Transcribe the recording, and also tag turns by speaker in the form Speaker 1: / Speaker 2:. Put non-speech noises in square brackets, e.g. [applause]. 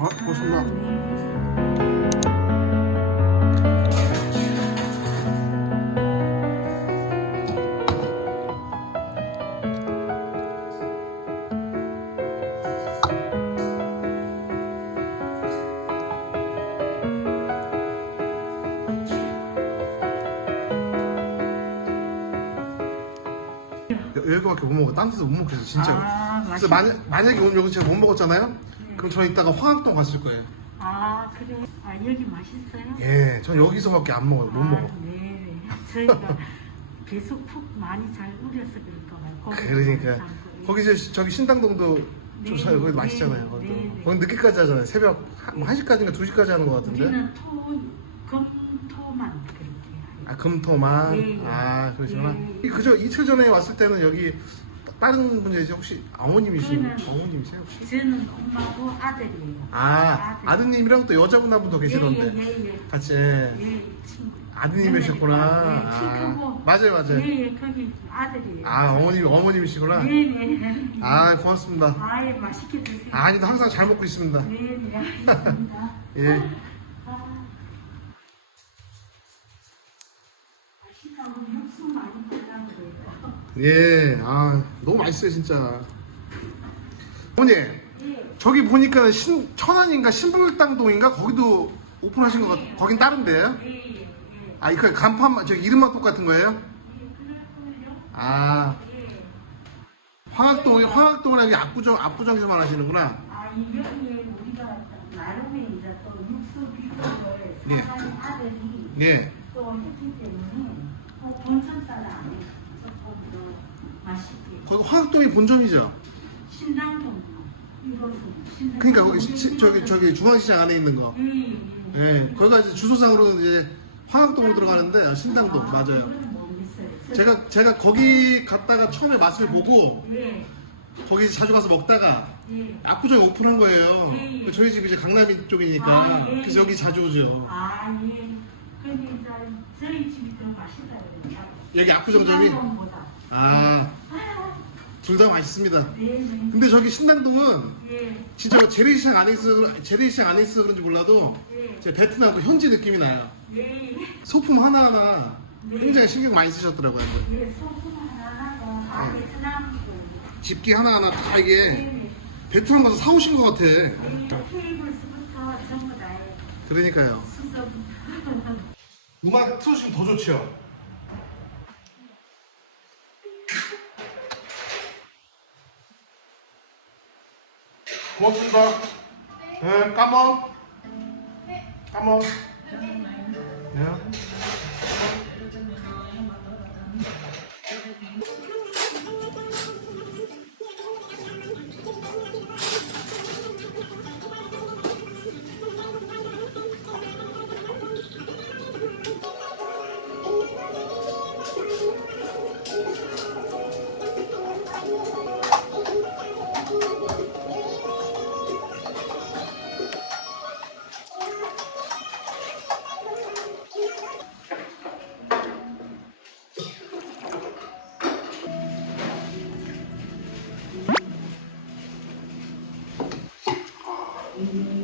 Speaker 1: 아, 고맙습니다.
Speaker 2: 네.
Speaker 1: 여- 여기밖에 못 먹어. 딴 데서 못 먹겠어, 진짜로.
Speaker 2: 아,
Speaker 1: 그래서
Speaker 2: 맛있...
Speaker 1: 만약, 만약에 오늘 여기 제가 못 먹었잖아요? 그럼 저는 이따가 화학동 갔을 거예요.
Speaker 2: 아, 그래. 아, 여기 맛있어요?
Speaker 1: 예, 전 여기서밖에 안 먹어요. 못
Speaker 2: 아,
Speaker 1: 먹어.
Speaker 2: 네. 저희가 계속 푹 많이 잘 우려서 그럴까 봐요.
Speaker 1: 그러니까. 거기 저, 저기 신당동도 좀
Speaker 2: 네,
Speaker 1: 사요. 거기
Speaker 2: 네,
Speaker 1: 맛있잖아요.
Speaker 2: 네,
Speaker 1: 거기도.
Speaker 2: 네.
Speaker 1: 거기 늦게까지 하잖아요. 새벽 한, 1시까지인가 2시까지 하는 것 같은데.
Speaker 2: 우리는 토, 금 토만 그렇게 해요.
Speaker 1: 아, 금 토만.
Speaker 2: 네.
Speaker 1: 아, 그러시구나.
Speaker 2: 네.
Speaker 1: 이- 그저 이틀 전에 왔을 때는 여기 다른 분이세요? 혹시 어머님이신
Speaker 2: 저희는-
Speaker 1: 어머님이세요? 혹시?
Speaker 2: 저는 엄마고 아들이에요.
Speaker 1: 아, 아드님이랑 또 여자분 한 분 더 계시던데.
Speaker 2: 예, 예, 예.
Speaker 1: 같이.
Speaker 2: 예, 친구.
Speaker 1: 아드님이셨구나.
Speaker 2: 네, 키
Speaker 1: 아,
Speaker 2: 크고.
Speaker 1: 맞아요, 맞아요.
Speaker 2: 예, 예, 거기 아들이에요.
Speaker 1: 아, 어머님, 어머님이시구나.
Speaker 2: 네, 네.
Speaker 1: 아, 고맙습니다.
Speaker 2: 아예 맛있게 드세요.
Speaker 1: 아니다, 항상 잘 먹고 있습니다.
Speaker 2: 네, 네, 알겠습니다. [laughs]
Speaker 1: 예. 예, 아, 너무 맛있어요, 진짜. 어머니,
Speaker 2: 예,
Speaker 1: 저기 보니까 신, 천안인가 신불당동인가? 거기도 오픈하신 것 같, 거긴 다른데요? 아, 이거 간판만, 저기 이름만 똑같은 거예요? 아,
Speaker 2: 예.
Speaker 1: 화학동이, 화학동이랑 압구정, 압구정에서만 하시는구나.
Speaker 2: 아, 이 여기에 우리가 나름의 이제 또 육수 비법을 아들이
Speaker 1: 예.
Speaker 2: 또 했기 때문에 또 본천 따라 안 해요. 조금 더 맛있게.
Speaker 1: 거기 화학동이 본점이죠?
Speaker 2: 신당동 신당동.
Speaker 1: 그러니까 거기, 시, 저기, 저기 중앙시장 안에 있는 거.
Speaker 2: 예, 예.
Speaker 1: 예, 거기가 이제 주소상으로는 이제 화학동으로 들어가는데, 신당동, 맞아요.
Speaker 2: 그건 모르겠어요.
Speaker 1: 제가, 제가 거기 갔다가 처음에 맛을 보고,
Speaker 2: 예,
Speaker 1: 거기 자주 가서 먹다가,
Speaker 2: 예.
Speaker 1: 압구정에 오픈한 거예요.
Speaker 2: 예, 예.
Speaker 1: 저희 집이 이제 강남이 쪽이니까.
Speaker 2: 아, 예,
Speaker 1: 그래서
Speaker 2: 예.
Speaker 1: 여기 자주 오죠.
Speaker 2: 아, 예. 근데 이제 저희 집이 더 맛있다 그래요.
Speaker 1: 여기 압구정점이?
Speaker 2: 신당동보다.
Speaker 1: 아, 둘 다 맛있습니다.
Speaker 2: 네, 네.
Speaker 1: 근데 저기 신당동은
Speaker 2: 예,
Speaker 1: 진짜 재래시장 안에 있어, 재래시장 안에 있어 그런지 몰라도
Speaker 2: 예.
Speaker 1: 제 베트남 그 현지 느낌이 나요.
Speaker 2: 예,
Speaker 1: 소품 하나 하나
Speaker 2: 네.
Speaker 1: 굉장히 신경 많이 쓰셨더라고요. 네.
Speaker 2: 베트남
Speaker 1: 집기 하나 하나 다 이게
Speaker 2: 네,
Speaker 1: 베트남 가서 사오신 것 같아.
Speaker 2: 네.
Speaker 1: 그러니까요. [laughs] 음악 틀어주시면 더 좋죠. 고맙습니다. 네, 까먹. Amen.